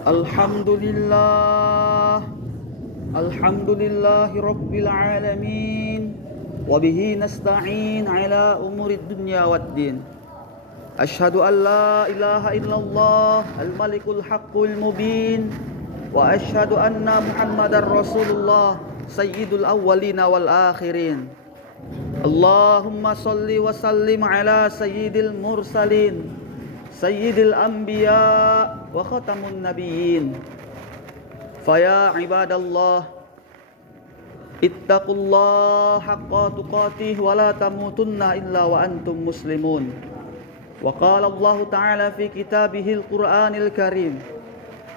Alhamdulillah, alhamdulillahi rabbil alamin, wabihi nasta'in ala umurid dunya waddin. Ashhadu an la ilaha illallah al-malikul haqqul mubin, wa ashhadu anna muhammadar rasulullah sayyidul awwalina wal akhirin. Allahumma salli wa sallim ala sayyidil mursalin, sayyidil anbiya wa khatamun nabiyyin. Faya ibadallah, ittaqullaha haqqa tuqatih wa la tamutunna illa wa antum muslimun. Wa qala Allah ta'ala fi kitabihil Qur'anil Karim,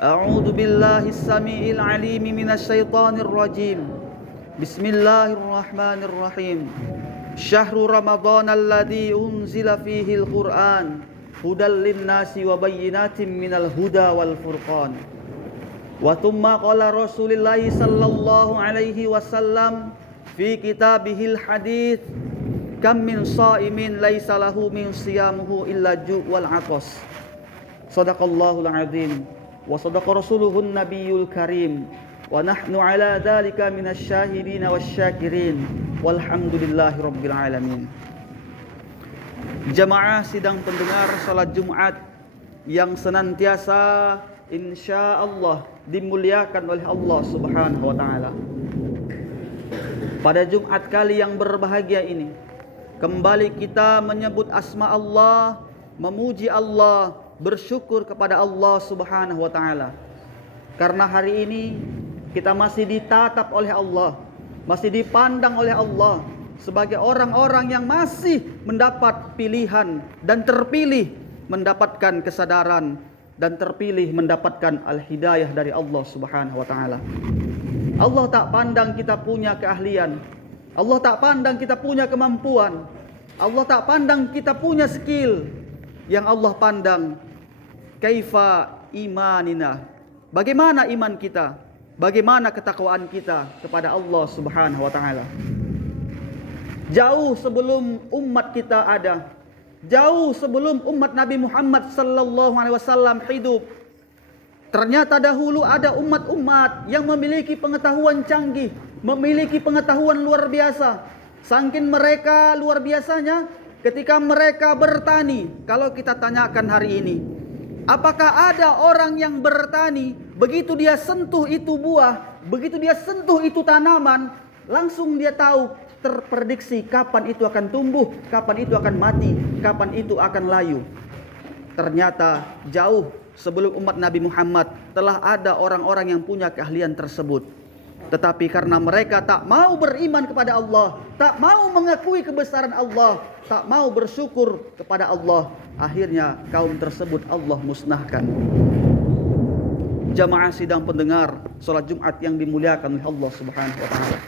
a'udzu billahi as-sami'il 'alim minasy syaithanir rajim. Bismillahirrahmanirrahim. Syahrul Ramadan alladzi unzila fihil Qur'an hudal linnasi wa bayyinatin minal huda wal furqan. Wa thumma qala Rasulullah sallallahu alaihi wasallam fi kitabihil hadits, kam min shaimin laisa lahu min siyamuhu illa ju' wal 'atas. Shadaqallahul azim wa shadaqa rasuluhun nabiyul karim, wa nahnu ala dzalika minasy syahidin wasyakirin walhamdulillahi rabbil alamin. Jamaah sidang pendengar salat Jumat yang senantiasa insyaallah dimuliakan oleh Allah Subhanahu wa taala. Pada Jumat kali yang berbahagia ini, kembali kita menyebut asma Allah, memuji Allah, bersyukur kepada Allah Subhanahu wa taala. Karena hari ini kita masih ditatap oleh Allah, masih dipandang oleh Allah sebagai orang-orang yang masih mendapat pilihan dan terpilih mendapatkan kesadaran dan terpilih mendapatkan al-hidayah dari Allah Subhanahu wa taala. Allah tak pandang kita punya keahlian, Allah tak pandang kita punya kemampuan, Allah tak pandang kita punya skill. Yang Allah pandang kaifa imanina, bagaimana iman kita, bagaimana ketakwaan kita kepada Allah Subhanahu wa taala. Jauh sebelum umat kita ada, jauh sebelum umat Nabi Muhammad sallallahu alaihi wasallam hidup, ternyata dahulu ada umat-umat yang memiliki pengetahuan canggih, memiliki pengetahuan luar biasa. Saking mereka luar biasanya, ketika mereka bertani, kalau kita tanyakan hari ini, apakah ada orang yang bertani, begitu dia sentuh itu buah, begitu dia sentuh itu tanaman, langsung dia tahu, terprediksi kapan itu akan tumbuh, kapan itu akan mati, kapan itu akan layu. Ternyata jauh sebelum umat Nabi Muhammad telah ada orang-orang yang punya keahlian tersebut. Tetapi karena mereka tak mau beriman kepada Allah, tak mau mengakui kebesaran Allah, tak mau bersyukur kepada Allah, akhirnya kaum tersebut Allah musnahkan. Jamaah sidang pendengar salat Jumat yang dimuliakan oleh Allah Subhanahu wa taala,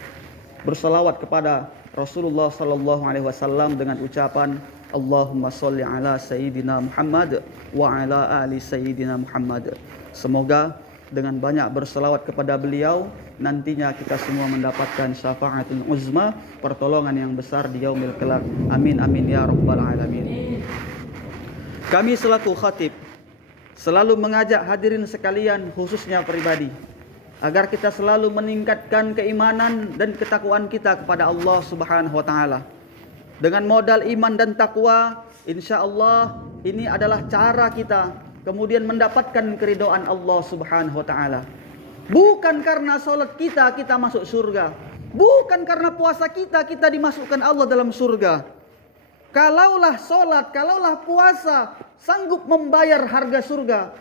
bersalawat kepada Rasulullah sallallahu alaihi wasallam dengan ucapan Allahumma sholli ala sayyidina Muhammad wa ala ali sayyidina Muhammad. Semoga dengan banyak bersalawat kepada beliau, nantinya kita semua mendapatkan syafaatul uzma, pertolongan yang besar di yaumil kelak. Amin amin ya rabbal alamin. Kami selaku khatib selalu mengajak hadirin sekalian, khususnya pribadi, agar kita selalu meningkatkan keimanan dan ketakwaan kita kepada Allah Subhanahu wa taala. Dengan modal iman dan takwa, insyaallah ini adalah cara kita kemudian mendapatkan keridhaan Allah Subhanahu wa taala. Bukan karena salat kita masuk surga, bukan karena puasa kita dimasukkan Allah dalam surga. Kalaulah salat, kalaulah puasa sanggup membayar harga surga,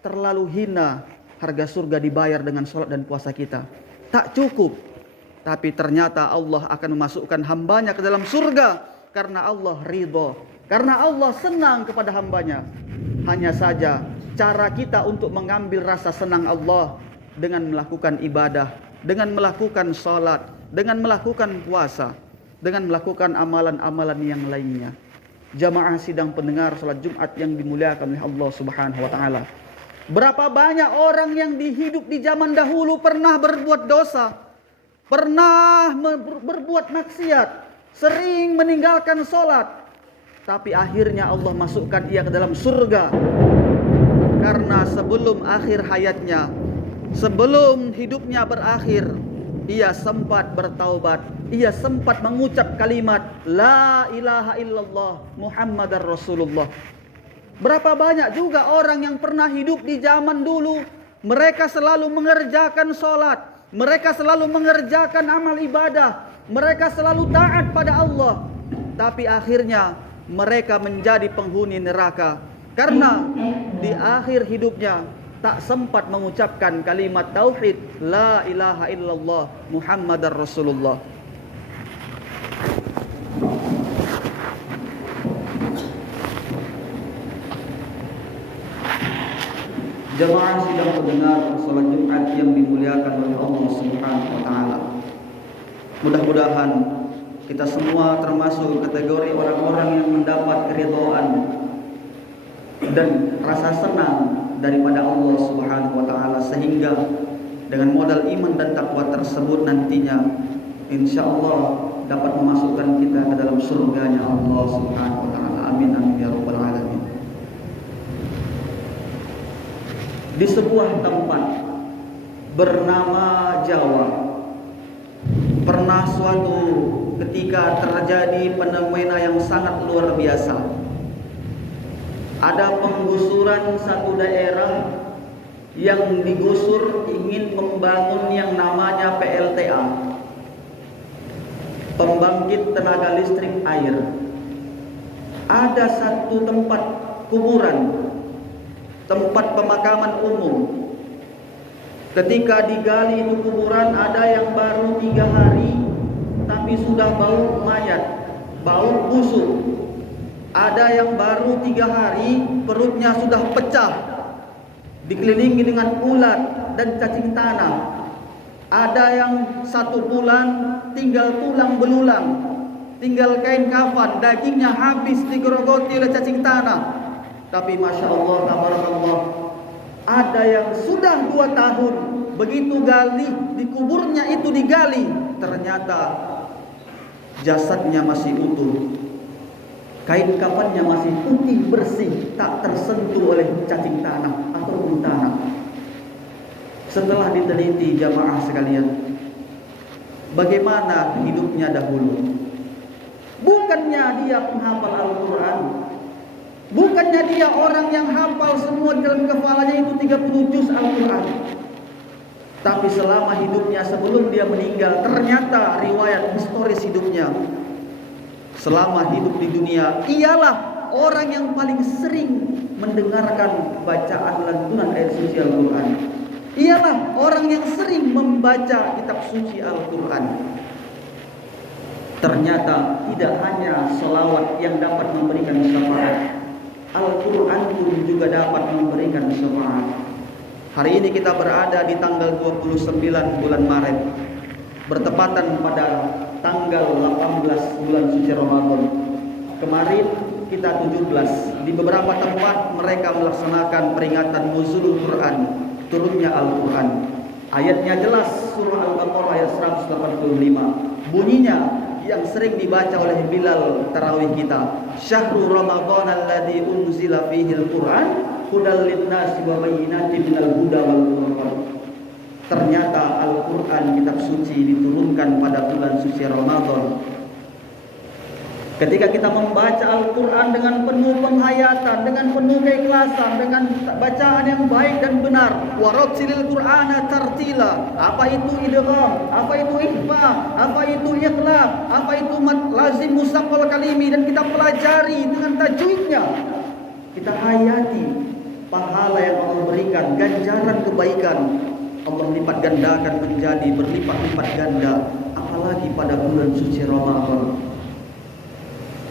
terlalu hina harga surga dibayar dengan salat dan puasa kita. Tak cukup. Tapi ternyata Allah akan memasukkan hambanya ke dalam surga karena Allah ridho, karena Allah senang kepada hambanya. Hanya saja cara kita untuk mengambil rasa senang Allah dengan melakukan ibadah, dengan melakukan salat, dengan melakukan puasa, dengan melakukan amalan-amalan yang lainnya. Jamaah sidang pendengar salat Jumat yang dimuliakan oleh Allah Subhanahu wa taala. Berapa banyak orang yang hidup di zaman dahulu pernah berbuat dosa, pernah berbuat maksiat, sering meninggalkan sholat, tapi akhirnya Allah masukkan ia ke dalam surga. Karena sebelum akhir hayatnya, sebelum hidupnya berakhir, ia sempat bertaubat, ia sempat mengucap kalimat La ilaha illallah Muhammadar Rasulullah. Berapa banyak juga orang yang pernah hidup di zaman dulu, mereka selalu mengerjakan sholat, mereka selalu mengerjakan amal ibadah, mereka selalu taat pada Allah, tapi akhirnya mereka menjadi penghuni neraka karena di akhir hidupnya tak sempat mengucapkan kalimat tauhid La ilaha illallah Muhammadar Rasulullah. Jemaah sidang pendengar salat Jumat yang dimuliakan oleh Allah Subhanahu wa taala. Mudah-mudahan kita semua termasuk kategori orang-orang yang mendapat keridhaan dan rasa senang daripada Allah Subhanahu wa taala, sehingga dengan modal iman dan takwa tersebut nantinya insyaallah dapat memasukkan kita ke dalam surganya Allah Subhanahu wa taala. Amin amin ya rabbal alamin. Di sebuah tempat bernama Jawa, pernah suatu ketika terjadi fenomena yang sangat luar biasa. Ada penggusuran satu daerah yang digusur ingin membangun yang namanya PLTA, pembangkit tenaga listrik air. Ada satu tempat kuburan, tempat pemakaman umum. Ketika digali itu kuburan, ada yang baru 3 hari tapi sudah bau mayat, bau busuk. Ada yang baru 3 hari perutnya sudah pecah, dikelilingi dengan ulat dan cacing tanah. Ada yang 1 bulan tinggal tulang belulang, tinggal kain kafan, dagingnya habis digerogoti oleh cacing tanah. Tapi Masya Allah, tabarakallah, ada yang sudah 2 tahun, begitu gali, di kuburnya itu digali, ternyata jasadnya masih utuh, kain kafannya masih putih bersih, tak tersentuh oleh cacing tanah ataupun tanah. Setelah diteliti jamaah sekalian, bagaimana hidupnya dahulu? Bukannya dia penghafal Al-Quran, bukannya dia orang yang hafal semua dalam kepalanya itu 30 juz Al-Quran, tapi selama hidupnya sebelum dia meninggal, ternyata riwayat historis hidupnya selama hidup di dunia, ialah orang yang paling sering mendengarkan bacaan lantunan ayat suci Al-Quran, ialah orang yang sering membaca kitab suci Al-Quran. Ternyata tidak hanya selawat yang dapat memberikan syafaat, Al-Quran pun juga dapat memberikan syafaat. Hari ini kita berada di tanggal 29 bulan Maret, bertepatan pada tanggal 18 bulan suci Ramadan. Kemarin kita 17. Di beberapa tempat mereka melaksanakan peringatan nuzulul Quran, turunnya Al-Quran. Ayatnya jelas, surah Al-Baqarah ayat 185. Bunyinya yang sering dibaca oleh Bilal tarawih kita, Syahrul Ramadan alladzi unzila fihi al-Quran hudal linnasi wa bayyinatin minal huda wal furqan. Ternyata Al-Quran, kitab suci, diturunkan pada bulan suci Ramadan. Ketika kita membaca Al-Quran dengan penuh penghayatan, dengan penuh keikhlasan, dengan bacaan yang baik dan benar, warattilil Qur'ana tartila. Apa itu idgham? Apa itu ikhfa? Apa itu iqlab? Apa itu lazim musaqqal kalimi, dan kita pelajari dengan tajwidnya. Kita hayati pahala yang Allah berikan, ganjaran kebaikan Allah lipat gandakan menjadi berlipat-lipat ganda, apalagi pada bulan suci Ramadan.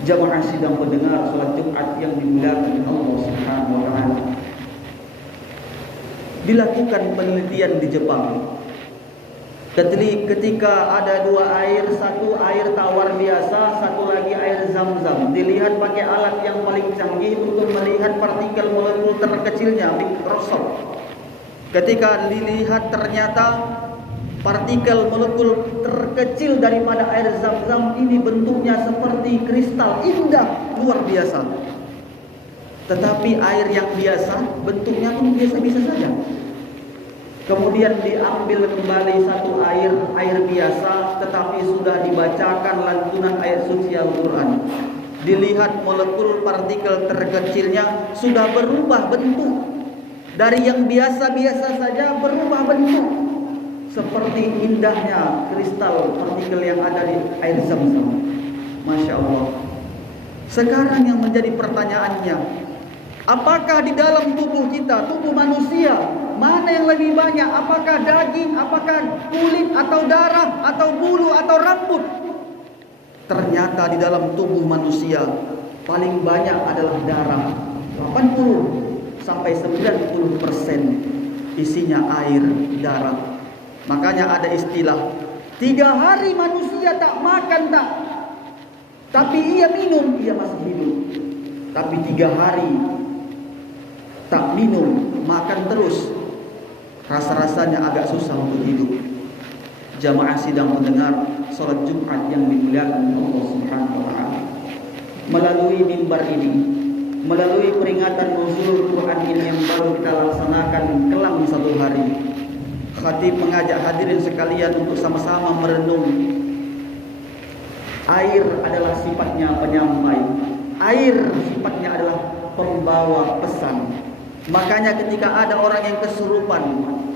Jamaah sidang pendengar salat Jumat yang dimuliakan Allah Subhanahu wa taala. Dilakukan penelitian di Jepang. Ketika ada 2 air, satu air tawar biasa, satu lagi air zam-zam, dilihat pakai alat yang paling canggih untuk melihat partikel molekul terkecilnya, mikroskop. Ketika dilihat ternyata partikel molekul terkecil daripada air zam-zam ini bentuknya seperti kristal, indah, luar biasa. Tetapi air yang biasa, bentuknya pun biasa-biasa saja. Kemudian diambil kembali satu air biasa, tetapi sudah dibacakan lantunan ayat suci Al-Quran. Dilihat molekul partikel terkecilnya sudah berubah bentuk. Dari yang biasa-biasa saja berubah bentuk. Seperti indahnya kristal partikel yang ada di air Zam-Zam. Masya Allah. Sekarang yang menjadi pertanyaannya, apakah di dalam tubuh kita, tubuh manusia, mana yang lebih banyak? Apakah daging, apakah kulit, atau darah, atau bulu, atau rambut? Ternyata di dalam tubuh manusia paling banyak adalah darah. 80 sampai 90% isinya air, darah. Makanya ada istilah 3 hari manusia tak makan tak, tapi ia minum, ia masih hidup. Tapi 3 hari tak minum, makan terus, rasa-rasanya agak susah untuk hidup. Jamaah sidang mendengar salat Jumat yang dimuliakan Allah Subhanahu wa taala. Melalui mimbar ini, melalui peringatan nuzul Quran ini yang baru kita laksanakan kelang 1 hari, khatib mengajak hadirin sekalian untuk sama-sama merenung. Air adalah sifatnya penyampai. Air sifatnya adalah pembawa pesan. Makanya ketika ada orang yang kesurupan,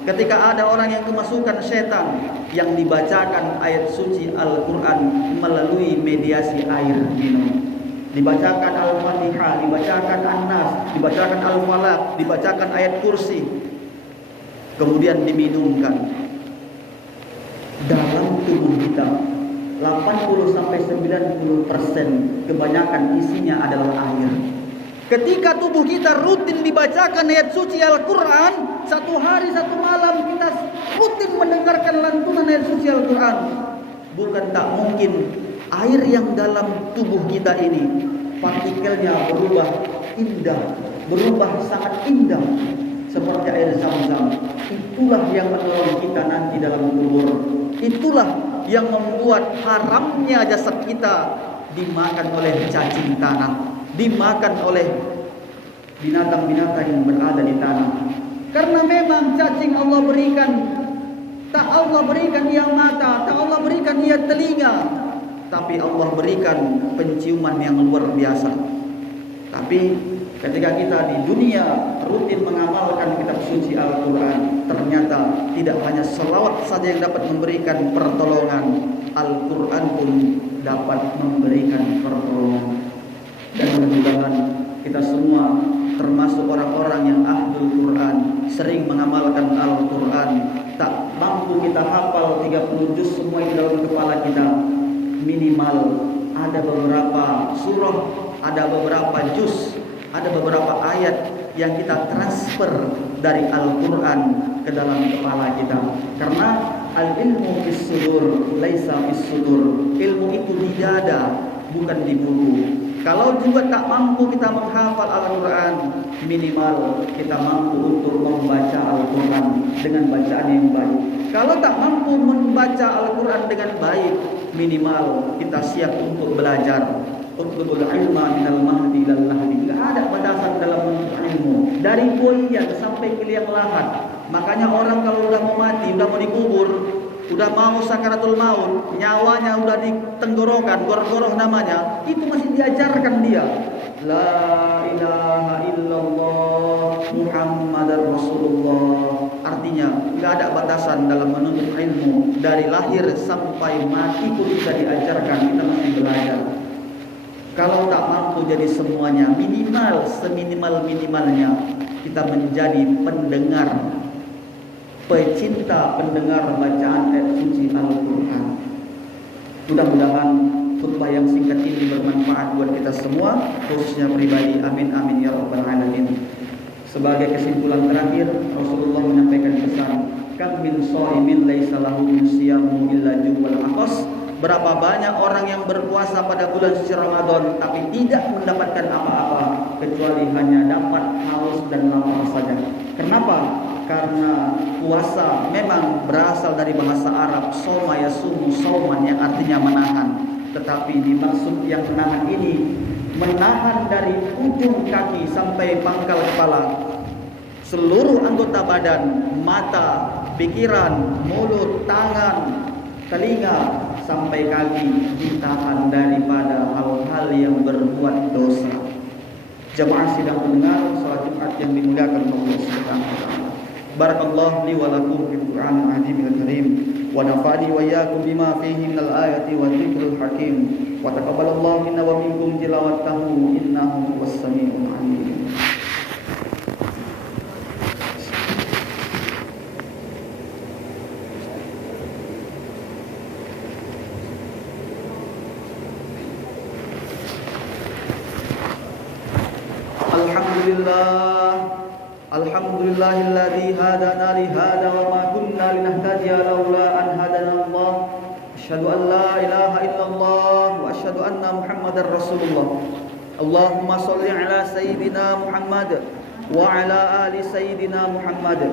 ketika ada orang yang kemasukan setan, yang dibacakan ayat suci Al-Quran melalui mediasi air minum. Dibacakan Al-Fatihah, dibacakan An-Nas, dibacakan Al-Falaq, dibacakan ayat kursi, kemudian diminumkan. Dalam tubuh kita 80-90% kebanyakan isinya adalah air. Ketika tubuh kita rutin dibacakan ayat suci Al-Quran, 1 hari 1 malam kita rutin mendengarkan lantunan ayat suci Al-Quran, bukan tak mungkin air yang dalam tubuh kita ini partikelnya berubah indah, berubah sangat indah seperti air Zam-Zam. Itulah yang menolong kita nanti dalam kubur. Itulah yang membuat haramnya jasad kita dimakan oleh cacing tanah, dimakan oleh binatang-binatang yang berada di tanah. Karena memang cacing Allah berikan, tak Allah berikan ia mata, tak Allah berikan ia telinga, tapi Allah berikan penciuman yang luar biasa. Tapi ketika kita di dunia rutin mengamalkan kitab suci Al-Quran, ternyata tidak hanya selawat saja yang dapat memberikan pertolongan, Al-Quran pun dapat memberikan pertolongan. Dan mudah-mudahan kita semua termasuk orang-orang yang ahlul Quran, sering mengamalkan Al-Quran. Tak mampu kita hafal 30 juz semua di dalam kepala kita, minimal ada beberapa surah, ada beberapa juz, ada beberapa ayat yang kita transfer dari Al-Quran ke dalam kepala kita. Karena al-ilmu fis sudur laisa fis sudur. Ilmu itu di dada, bukan di buku. Kalau juga tak mampu kita menghafal Al-Quran, minimal kita mampu untuk membaca Al-Quran dengan bacaan yang baik. Kalau tak mampu membaca Al-Quran dengan baik, minimal kita siap untuk belajar. Utlubul ilma minal mahdi ilal lahdi. Tidak ada batasan dalam menuntut ilmu, dari goyang sampai ke liang lahat. Makanya orang kalau udah mau mati, udah mau dikubur, udah mau sakaratul maut, nyawanya udah di tenggorokan, goroh-goroh namanya, itu masih diajarkan dia la ilaha illallah Muhammadar Rasulullah. Artinya nggak ada batasan dalam menuntut ilmu. Dari lahir sampai mati pun bisa diajarkan, kita masih belajar. Kalau tak mampu jadi semuanya, minimal seminimal-minimalnya kita menjadi pendengar, pecinta pendengar bacaan ayat suci Al-Quran. Mudah-mudahan khutbah yang singkat ini bermanfaat buat kita semua, khususnya pribadi. Amin amin ya rabbal alamin. Sebagai kesimpulan terakhir, Rasulullah menyampaikan pesan, kam min shaimin laisa lahu min siyamu illa ju'wal aqas. Berapa banyak orang yang berpuasa pada bulan suci Ramadan tapi tidak mendapatkan apa-apa kecuali hanya dapat haus dan lapar saja. Kenapa? Karena puasa memang berasal dari bahasa Arab soma yasumu sauman, yang artinya menahan. Tetapi dimaksud yang menahan ini menahan dari ujung kaki sampai pangkal kepala, seluruh anggota badan, mata, pikiran, mulut, tangan, telinga, sampai kaki ditahan daripada hal-hal yang berbuat dosa. Jamaah sidang pendengar salat Jumat yang dimuliakan Allah Subhanahu wa taala. Barakallahu li wa lakum fil Qur'anil azimil karim wa nafa'ani wa iyyakum bima fihi minal ayati wa dzikril hakim wa taqabbalallahu minna wa minkum tilawatahu innahu huwas samiul alim. Alhamdulillahilladzi hadana li hada wa ma kunna linahtadiya laula an hadana Allah. Asyhadu an la ilaha illallah wa asyhadu anna Muhammadar Rasulullah. Allahumma shalli ala sayyidina Muhammad wa ala ali sayyidina Muhammad.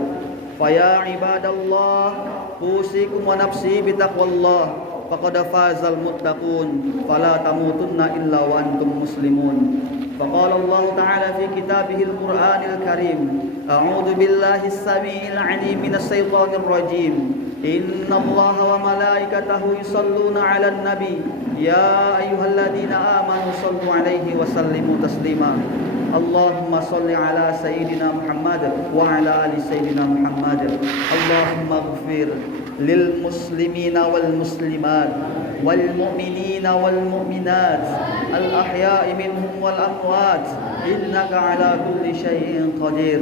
Fa ya ibadallah, usikum wa nafsi bi taqwallah. Faqad fazal muttaqun, fala tamutunna illa wa antum muslimun. فقال الله تعالى في كتابه القرآن الكريم أعوذ بالله السميع العليم من الشيطان الرجيم إن الله وملائكته يصلون على النبي يا أيها الذين آمنوا صلوا عليه وسلموا تسليما اللهم صل على سيدنا محمد وعلى آل سيدنا محمد اللهم اغفر للمسلمين والمسلمات والمؤمنين والمؤمنات الأحياء منهم والأموات إنك على كل شيء قدير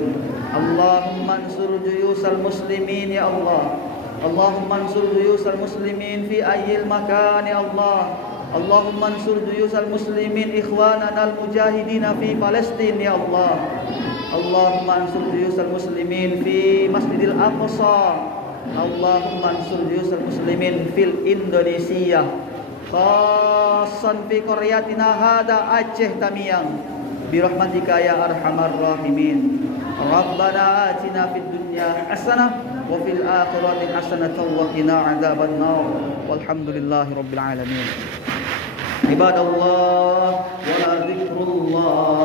اللهم انصر جيوش المسلمين يا الله اللهم انصر جيوش المسلمين في أي المكان يا الله اللهم انصر جيوش المسلمين إخواننا المجاهدين في فلسطين يا الله اللهم انصر جيوش المسلمين في مسجد الأقصى اللهم انصر جيوش المسلمين في الإندونيسيا خاصة في قريتنا هذا أجه تميان برحمتك يا أرحم الراحمين ربنا آتنا في الدنيا حسنة وفي الآخرة حسنة وقنا عذاب النار والحمد لله رب العالمين عباد الله ولا ذكر الله